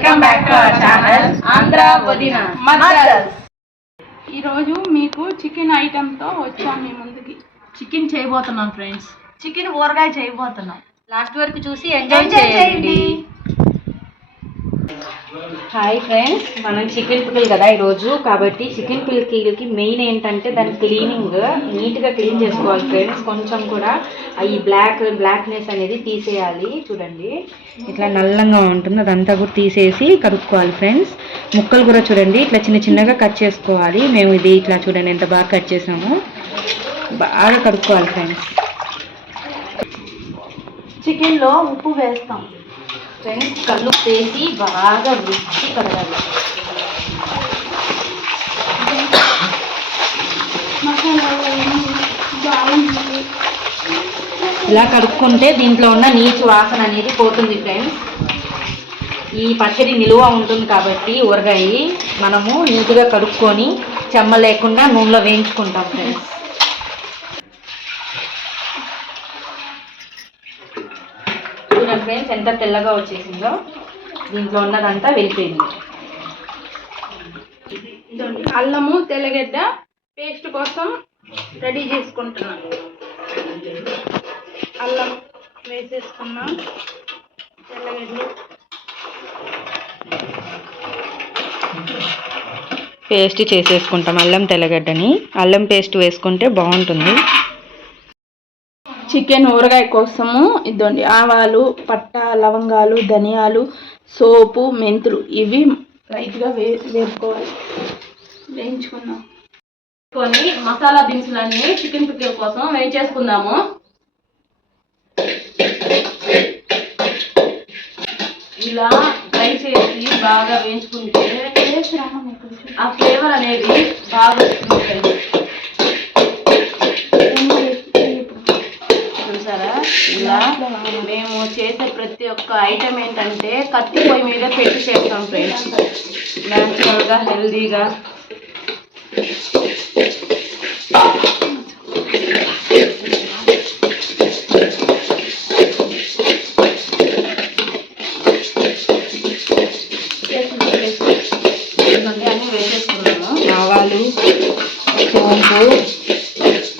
Welcome back to our channel Andhra వదిన mothers. ఈరోజు మీకు చికెన్ ఐటెంతో వచ్చాం మీ ముందుకి. చికెన్ చేయబోతున్నాం ఫ్రెండ్స్. చికెన్ ఊరగాయ చేయబోతున్నాం. లాస్ట్ వరకు చూసి ఎంజాయ్ చేయండి. హాయ్ ఫ్రెండ్స్, మనం చికెన్ పికిల్ కదా ఈరోజు. కాబట్టి చికెన్ పికిల్కి మెయిన్ ఏంటంటే దాని క్లీనింగ్, నీట్గా క్లీన్ చేసుకోవాలి ఫ్రెండ్స్. కొంచెం కూడా ఈ బ్లాక్నెస్ అనేది తీసేయాలి. చూడండి ఇట్లా నల్లంగా ఉంటుంది, అదంతా కూడా తీసేసి కడుక్కోవాలి ఫ్రెండ్స్. ముక్కలు కూడా చూడండి ఇట్లా చిన్న చిన్నగా కట్ చేసుకోవాలి. మేము ఇది ఇట్లా చూడండి ఎంత బాగా కట్ చేసాము. బాగా కడుక్కోవాలి ఫ్రెండ్స్. చికెన్లో ఉప్పు వేస్తాం ఫ్రెండ్స్. కళ్ళు వేసి బాగా రుచి కడగాలి. ఇలా కడుక్కుంటే దీంట్లో ఉన్న నీచు వాసన అనేది పోతుంది ఫ్రెండ్స్. ఈ పచ్చడి నిలువ ఉంటుంది కాబట్టి ఊరగాయ మనము నీట్గా కడుక్కొని చెమ్మ లేకుండా నూనెలో వేయించుకుంటాం ఫ్రెండ్స్. చూడండి ఫ్రెండ్స్ ఎంత తెల్లగా వచ్చేసిందో, దీంట్లో ఉన్నదంతా వెళ్ళిపోయింది. అల్లము తెల్లగడ్డ పేస్ట్ కోసం రెడీ చేసుకుంటున్నాను. అల్లం వేసేసుకున్నాం, తెల్లగడ్డలు పేస్ట్ చేసేసుకుంటాం. అల్లం తెల్లగడ్డని అల్లం పేస్ట్ వేసుకుంటే బాగుంటుంది. చికెన్ ఊరగాయ కోసము ఇదండి ఆవాలు, పట్ట, లవంగాలు, ధనియాలు, సోపు, మెంతులు ఇవి లైట్గా వేసుకోవాలి. వేయించుకుందాం. కొన్ని మసాలా దినుసులన్నీ చికెన్ పికిల్ కోసం వేయించేసుకుందాము. ఇలా ఫ్రై చేసి బాగా వేయించుకుంటే ఆ ఫ్లేవర్ అనేది బాగా వస్తుంది. చూసారా, ఇలా మేము చేసే ప్రతి ఒక్క ఐటెం ఏంటంటే కత్తి పొయ్యి మీద పెట్టి చేస్తాం ఫ్రెండ్స్. న్యాచురల్గా, హెల్దీగా. అన్నీ వేసేసుకున్నాము. ఆవాలు, సోంపు,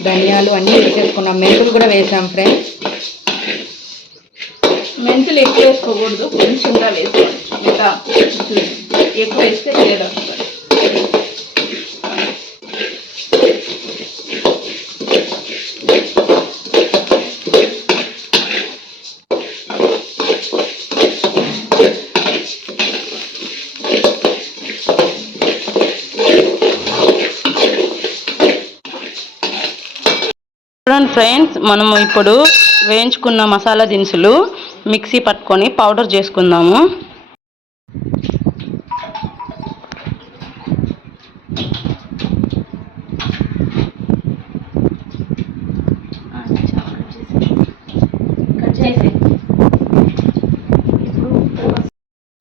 ధనియాలు అన్నీ వేసేసుకున్నాం. మెంతులు కూడా వేసాం ఫ్రెండ్స్. మెంతులు ఎక్కువ వేసుకోకూడదు, కొంచెంగా వేసుకోవాలి. ఇంకా ఎక్కువ వేస్తే లేదు. చూడండి ఫ్రెండ్స్, మనము ఇప్పుడు వేయించుకున్న మసాలా దినుసులు మిక్సీ పట్టుకొని పౌడర్ చేసుకుందాము.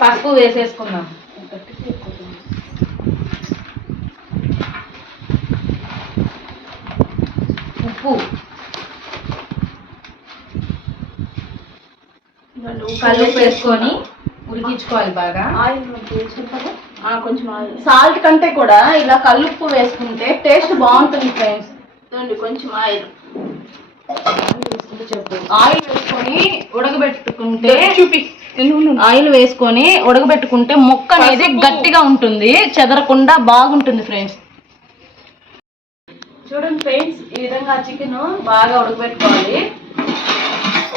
పసుపు వేసేసుకుందాం. ఉప్పు, కళ్ళు వేసుకొని ఉడికించుకోవాలి బాగా. కొంచెం సాల్ట్ కంటే కూడా ఇలా కల్లుప్పు వేసుకుంటే టేస్ట్ బాగుంటుంది ఫ్రెండ్స్. కొంచెం ఆయిల్ వేసుకొని ఉడకబెట్టుకుంటే ఉడకబెట్టుకుంటే ముక్క అనేది గట్టిగా ఉంటుంది, చెదరకుండా బాగుంటుంది ఫ్రెండ్స్. చూడండి ఫ్రెండ్స్, ఈ విధంగా చికెన్ బాగా ఉడకబెట్టుకోవాలి.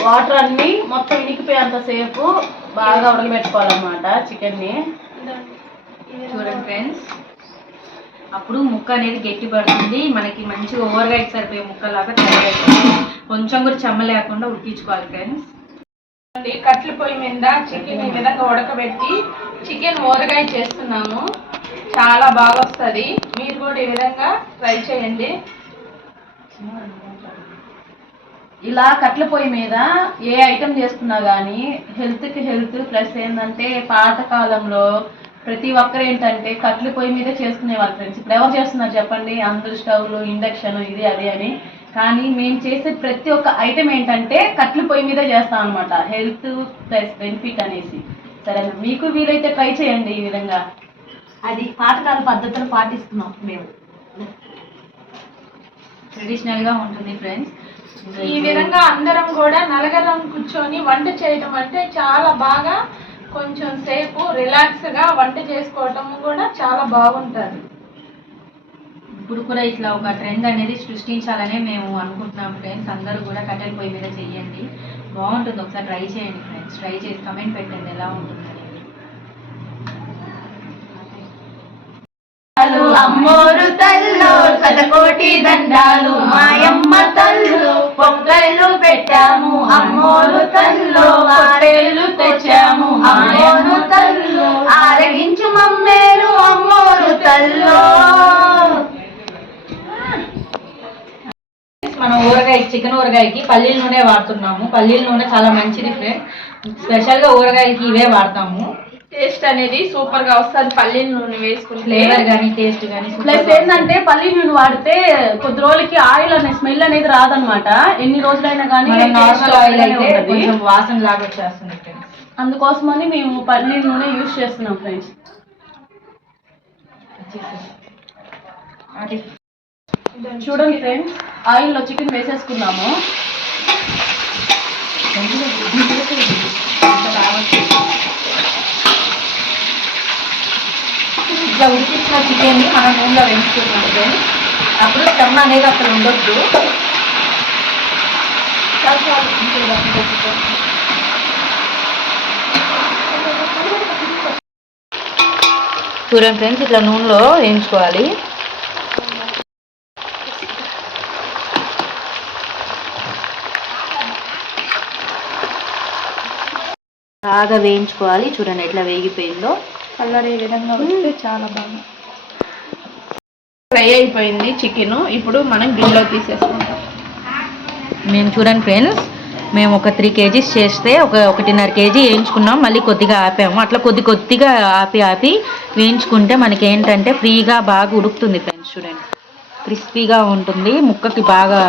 వాటర్ అన్ని మొత్తం ఇనికిపోయేంతసేపు బాగా ఉడకబెట్టుకోవాలన్నమాట చికెన్ని. చూడండి ఫ్రెండ్స్, అప్పుడు ముక్క అనేది గట్టి పడుతుంది, మనకి మంచిగా ఊరగాయకి సరిపోయే ముక్కలాగా తయారవుతుంది. కొంచెం కూడా చెమ్మ లేకుండా ఉడికించుకోవాలి ఫ్రెండ్స్. కట్ల పొయ్యి మీద చికెన్ ఈ విధంగా ఉడకబెట్టి చికెన్ ఊరగాయ చేస్తున్నాము. చాలా బాగా వస్తుంది. మీరు కూడా ఈ విధంగా ట్రై చేయండి. ఇలా కట్ల పొయ్యి మీద ఏ ఐటెం చేసుకున్నా కానీ హెల్త్కి హెల్త్ ప్లస్ ఏంటంటే పాతకాలంలో ప్రతి ఒక్కరు ఏంటంటే కట్ల పొయ్యి మీద చేసుకునేవాళ్ళు ఫ్రెండ్స్. ఇప్పుడు ఎవరు చేస్తున్నారు చెప్పండి? అందరూ స్టవ్లు, ఇండక్షన్, ఇది అది అని. కానీ మేము చేసే ప్రతి ఒక్క ఐటెం ఏంటంటే కట్ల పొయ్యి మీద చేస్తాం అనమాట, హెల్త్ ప్లస్ బెనిఫిట్ అనేసి. సరే మీకు వీలైతే ట్రై చేయండి ఈ విధంగా. అది పాతకాల పద్ధతులు పాటిస్తున్నాం మేము. ట్రెడిషనల్గా ఉంటుంది ఫ్రెండ్స్. ఈ విధంగా అందరం కూడా నలుగురం కూర్చొని వంట చేయడం అంటే చాలా బాగా కొంచెం సేపు రిలాక్స్గా వంట చేసుకోవటం కూడా చాలా బాగుంటుంది. ఇప్పుడు కూడా ఇట్లా ఒక ట్రెండ్ అనేది సృష్టించాలనే మేము అనుకుంటున్నాం ఫ్రెండ్స్. అందరూ కూడా కట్టెల పొయ్యి మీద చెయ్యండి, బాగుంటుంది. ఒకసారి ట్రై చేయండి ఫ్రెండ్స్. ట్రై చేసి కమెంట్ పెట్టండి ఎలా ఉంటుంది అనేది. అమ్మోరు తల్లు శతకోటి దండాలు, మాయమ్మ తల్లు పొంగళ్ళు పెట్టాము, అమ్మోరు తల్లు ఆరేళ్ళు తెచ్చాము, అమ్మోరు తల్లు ఆరగించు మమ్మేరు, అమ్మోరు తల్లు. మనం చికెన్ ఊరగాయకి పల్లీల నూనె వాడుతున్నాము. పల్లీల నూనె చాలా మంచిది ఫ్రెండ్. స్పెషల్గా ఊరగాయలకి ఇవే వాడతాము. టేస్ట్ అనేది సూపర్ గా వస్తుంది పల్లీల నూనె వేసుకుంటే. ఫ్లేవర్ కానీ టేస్ట్ కానీ. ప్లస్ ఏంటంటే పల్లి నూనె వాడితే కొద్ది రోజులకి ఆయిల్ అనే స్మెల్ అనేది రాదనమాట. ఎన్ని రోజులైనా కానీ నార్మల్ ఆయిల్ అయితే కొంచెం వాసన లాగా వచ్చేస్తుంది ఫ్రెండ్స్. అందుకోసమని మేము పల్లీల నూనె యూజ్ చేస్తున్నాం ఫ్రెండ్స్. చూడండి ఫ్రెండ్స్, ఆయిల్లో చికెన్ వేసేసుకున్నాము. ఇట్లా ఉడికించిన చికెన్ని మనం నూనెలో వేసుకున్నాం ఫ్రెండ్స్. అప్పుడు స్టమ్ అనేది అసలు ఉండొద్దు. చూడండి ఫ్రెండ్స్, ఇట్లా నూనెలో వేయించుకోవాలి. బాగా వేయించుకోవాలి. చూడండి ఎట్లా వేగిపోయిందో. కలర్ ఈ విధంగా వస్తే చాలా బాగా ఫ్రై అయిపోయింది చికెన్. ఇప్పుడు మనం గిన్నెలో తీసేసుకుంటాం. మేము చూడండి ఫ్రెండ్స్, మేము ఒక 3 kgs చేస్తే 1.5 kg వేయించుకున్నాం. మళ్ళీ కొద్దిగా ఆపాము. అట్లా కొద్దిగా ఆపి వేయించుకుంటే మనకి ఏంటంటే ఫ్రీగా బాగా ఉడుకుతుంది ఫ్రెండ్స్. చూడండి క్రిస్పీగా ఉంటుంది. ముక్కకి బాగా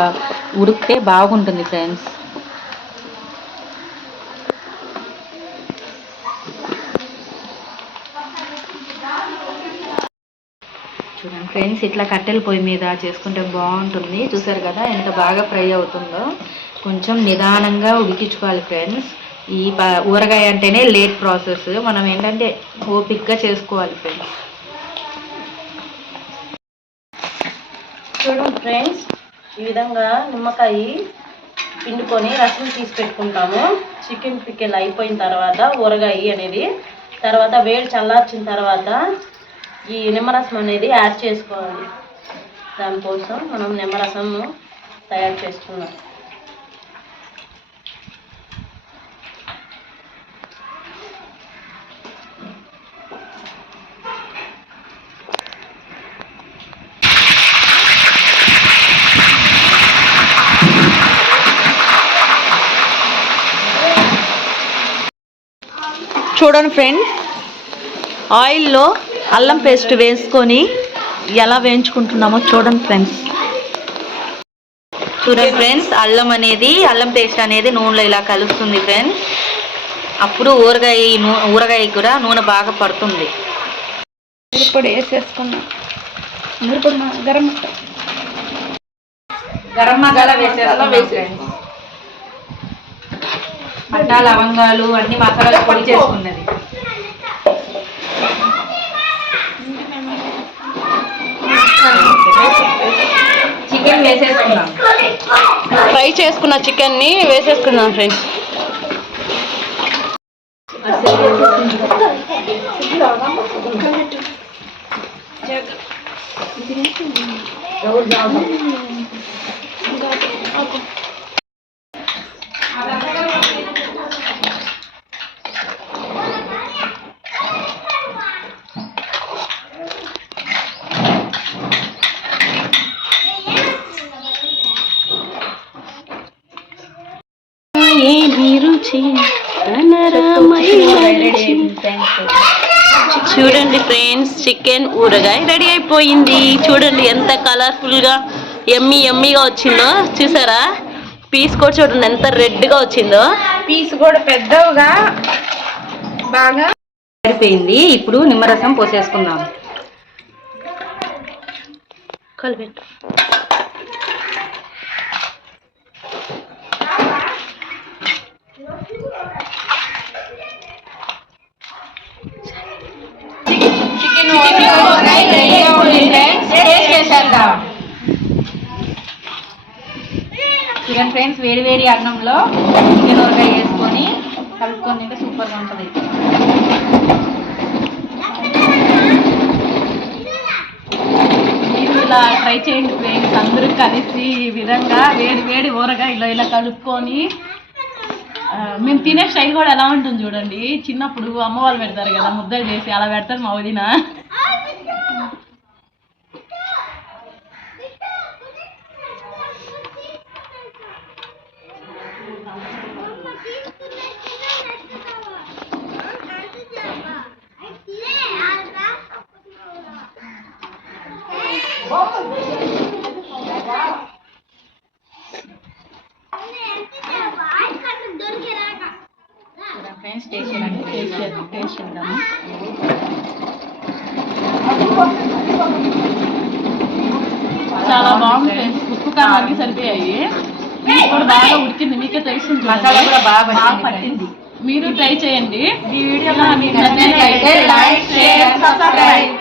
ఉడికితే బాగుంటుంది ఫ్రెండ్స్. చూడండి ఫ్రెండ్స్, ఇట్లా కట్టెల పొయ్యి మీద చేసుకుంటే బాగుంటుంది. చూసారు కదా ఎంత బాగా ఫ్రై అవుతుందో. కొంచెం నిదానంగా ఉడికించుకోవాలి ఫ్రెండ్స్. ఈ ఊరగాయ అంటేనే లేట్ ప్రాసెస్. మనం ఏంటంటే ఓపిక్గా చేసుకోవాలి ఫ్రెండ్స్. చూడండి ఫ్రెండ్స్, ఈ విధంగా నిమ్మకాయ పిండుకొని రసం తీసి పెట్టుకుంటాము. చికెన్ పికెల్ అయిపోయిన తర్వాత ఊరగాయ అనేది తర్వాత వేడి చల్లార్చిన తర్వాత ఈ నిమ్మరసం అనేది యాడ్ చేసుకోవాలి. దానికోసం మనం నిమ్మరసము తయారు చేసుకున్నాం. చూడండి ఫ్రెండ్స్, ఆయిల్లో అల్లం పేస్ట్ వేసుకొని ఎలా వేయించుకుంటున్నామో చూడండి ఫ్రెండ్స్. చూడండి ఫ్రెండ్స్, అల్లం పేస్ట్ అనేది నూనెలో ఇలా కలుస్తుంది ఫ్రెండ్స్. అప్పుడు ఊరగాయ కూడా నూనె బాగా పడుతుంది. ఇప్పుడు వేసేసుకున్నాం. గరం మసాలా వేసేసుకున్నాం. పట్టా లవంగాలు అన్ని మసాలాలు పొడి చేసుకున్నది. చికెన్ వేసేసుకున్నాం. ఫ్రై చేసుకున్న చికెన్ని వేసేసుకున్నాం ఫ్రెండ్స్. చూడండి ఫ్రెండ్స్, చికెన్ ఊరగాయ రెడీ అయిపోయింది. చూడండి ఎంత కలర్ఫుల్గా ఎమ్మీగా వచ్చిందో. చూసారా, పీస్ కూడా చూడండి ఎంత రెడ్గా వచ్చిందో. పీస్ కూడా పెద్దగా బాగా సరిపోయింది. ఇప్పుడు నిమ్మరసం పోసేసుకుందాం. కలిపెట్టు. చికెన్ ఫ్రెండ్స్ వేడి వేడి అన్నంలో చికెన్ ఊరగాయ వేసుకొని కలుపుకొని తింటే సూపర్గా ఉంటుంది. మీరు ఇలా ట్రై చేయండి ఫ్రెండ్స్, అందరూ కలిసి ఈ విధంగా వేడి వేడి ఊరగా ఇలా కలుపుకొని మేము తినే స్టైల్ కూడా ఎలా ఉంటుంది చూడండి. చిన్నప్పుడు అమ్మ వాళ్ళు పెడతారు కదా ముద్దలు చేసి, అలా పెడతారు మా వదిన. ఫ్రెండ్స్ టేస్ట్ చేద్దాము. చాలా బాగుంది ఫ్రెండ్స్, ఉప్పు కారానికి సరిపోయాయి. మీకు కూడా బాగా ఉడికింది, మీకే తెలుస్తుంది. మసాలా కూడా బాగా పట్టింది. మీరు ట్రై చేయండి. ఈ వీడియో మీకు నచ్చినట్లయితే లైక్, షేర్, సబ్స్క్రైబ్.